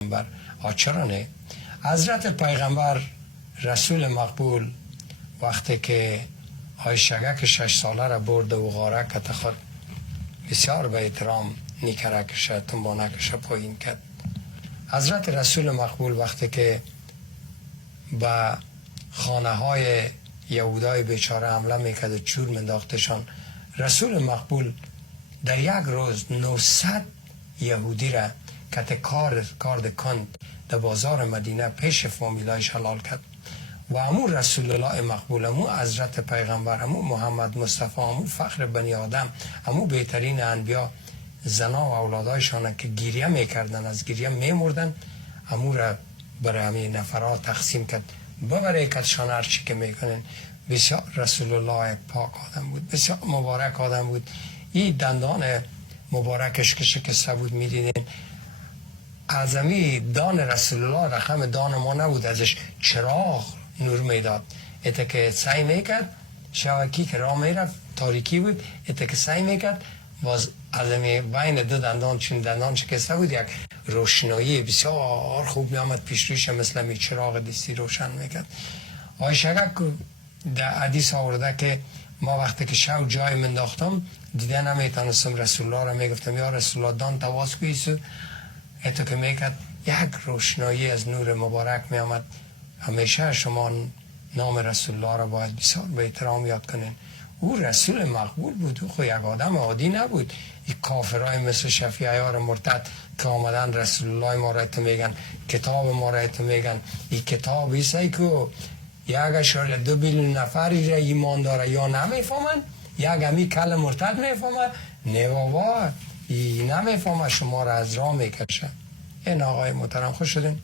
پیغمبر. چرا نه؟ حضرت پیغمبر رسول مقبول وقتی که شگک 6 ساله را برد و غاره که خود بسیار به احترام نیکرکش تنبانکش پایین کرد. حضرت رسول مقبول وقتی که به خانه های یهودای بیچاره حمله میکرد و چور منداختشان، رسول مقبول در یک روز 900 یهودی را که کار کند در بازار مدینه پیش فامیلایش حلال کرد. و امو رسول الله مقبول، امو حضرت پیغمبر، امو محمد مصطفی، امو فخر بنی آدم، امو بهترین انبیا، زنا و اولادایشان که گریه میکردن از گریه میمردن، امو را برای همین نفرات تقسیم کرد ببره کتشان هرچی که میکنن. بسیار رسول الله پاک آدم بود، بسیار مبارک آدم بود. این دندان مبارکش که شکسته بود میدیدین، اعظمی دان رسول الله رقم دان ما نبود، ازش چراغ نور میداد. ایتا که سعی میکرد شوکی که راه میرفت تاریکی بود، ایتا که سعی میکرد باز اعظمی بین دو دندان چون دندان شکسته بود یک روشنایی بسیار خوب میامد پیش رویش، مثل می چراغ دستی روشن میکرد. شگک در حدیث آورده که ما وقتی که شو جای منداختم دیده نمیتونستم رسول الله را میگفتم یا رسول الله دان تواس کویسو، ایتا که میکرد یک روشنایی از نور مبارک می آمد. همیشه شما نام رسول الله را باید بسیار به احترام یاد کنین. او رسول مقبول بود، او خو یک آدم عادی نبود. این کافرای مثل شفیع عیار مرتد که آمدن رسول الله ما را میگن، کتاب ما را میگن، این کتاب ایسایی که 1.2 بیلیون نفری را ایمان داره یا نمیفهمن، یک همی کل مرتد میفهمن، نواوا ای نمیفهمه شما را از راه میکشه. این آقای محترم خوش شدین.